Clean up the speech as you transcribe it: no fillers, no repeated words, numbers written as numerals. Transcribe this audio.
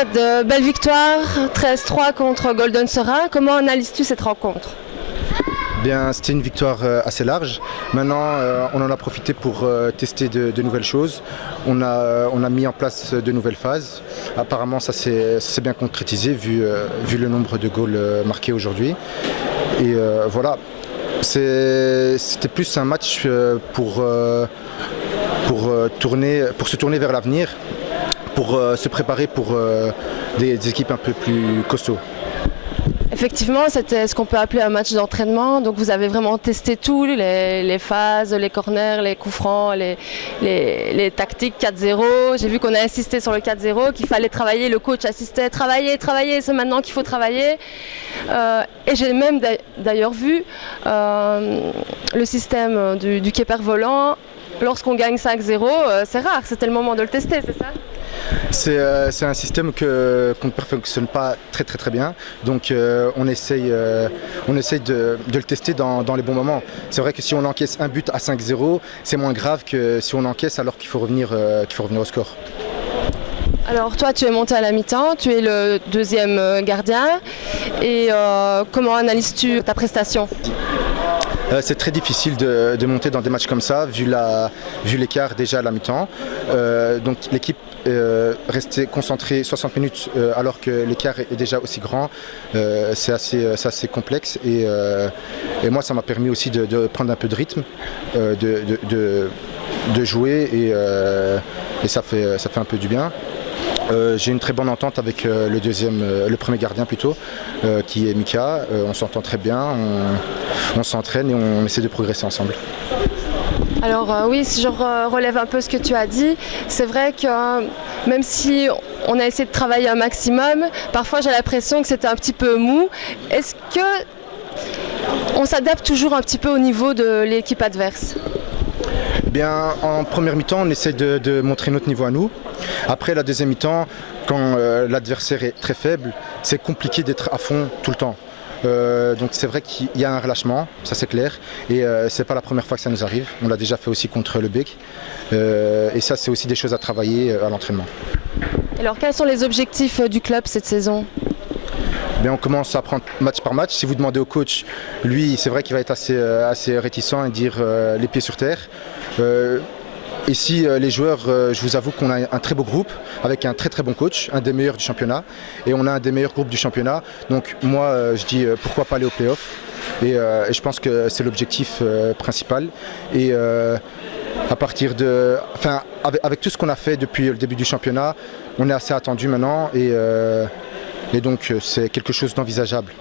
Riyad, belle victoire, 13-3 contre Golden Sera. Comment analyses-tu cette rencontre? Bien, c'était une victoire assez large. Maintenant, on en a profité pour tester de nouvelles choses. On a mis en place de nouvelles phases. Apparemment, ça s'est bien concrétisé vu le nombre de goals marqués aujourd'hui. Et voilà, c'était plus un match pour se tourner vers l'avenir, pour se préparer pour des équipes un peu plus costauds. Effectivement, c'était ce qu'on peut appeler un match d'entraînement. Donc vous avez vraiment testé tout, les phases, les corners, les coups francs, les tactiques 4-0. J'ai vu qu'on a insisté sur le 4-0, qu'il fallait travailler. Le coach assistait, travailler, c'est maintenant qu'il faut travailler. Et j'ai même d'ailleurs vu le système du keeper volant. Lorsqu'on gagne 5-0, c'est rare, c'était le moment de le tester, c'est ça ? C'est un système qu'on ne perfectionne pas très bien, donc on essaye de le tester dans les bons moments. C'est vrai que si on encaisse un but à 5-0, c'est moins grave que si on encaisse alors qu'il faut revenir au score. Alors toi, tu es monté à la mi-temps, tu es le deuxième gardien, et comment analyses-tu ta prestation ? C'est très difficile de monter dans des matchs comme ça, vu l'écart déjà à la mi-temps. Donc l'équipe rester concentrée 60 minutes alors que l'écart est déjà aussi grand, c'est assez complexe. Et moi, ça m'a permis aussi de prendre un peu de rythme, de jouer, et ça fait un peu du bien. J'ai une très bonne entente avec le premier gardien plutôt, qui est Mika. On s'entend très bien, on s'entraîne et on essaie de progresser ensemble. Alors oui, si je relève un peu ce que tu as dit, c'est vrai que même si on a essayé de travailler un maximum, parfois j'ai l'impression que c'était un petit peu mou. Est-ce que on s'adapte toujours un petit peu au niveau de l'équipe adverse ? Bien, en première mi-temps, on essaie de montrer notre niveau à nous. Après, la deuxième mi-temps, quand l'adversaire est très faible, c'est compliqué d'être à fond tout le temps. Donc c'est vrai qu'il y a un relâchement, ça c'est clair, et c'est pas la première fois que ça nous arrive. On l'a déjà fait aussi contre le Bec, et ça c'est aussi des choses à travailler à l'entraînement. Alors quels sont les objectifs du club cette saison ? Bien, on commence à prendre match par match. Si vous demandez au coach, lui c'est vrai qu'il va être assez réticent et dire les pieds sur terre. Ici, les joueurs, je vous avoue qu'on a un très beau groupe avec un très bon coach, un des meilleurs du championnat, et on a un des meilleurs groupes du championnat. Donc moi, je dis pourquoi pas aller au play-off, et je pense que c'est l'objectif principal. Et à partir avec tout ce qu'on a fait depuis le début du championnat, on est assez attendu maintenant, et donc c'est quelque chose d'envisageable.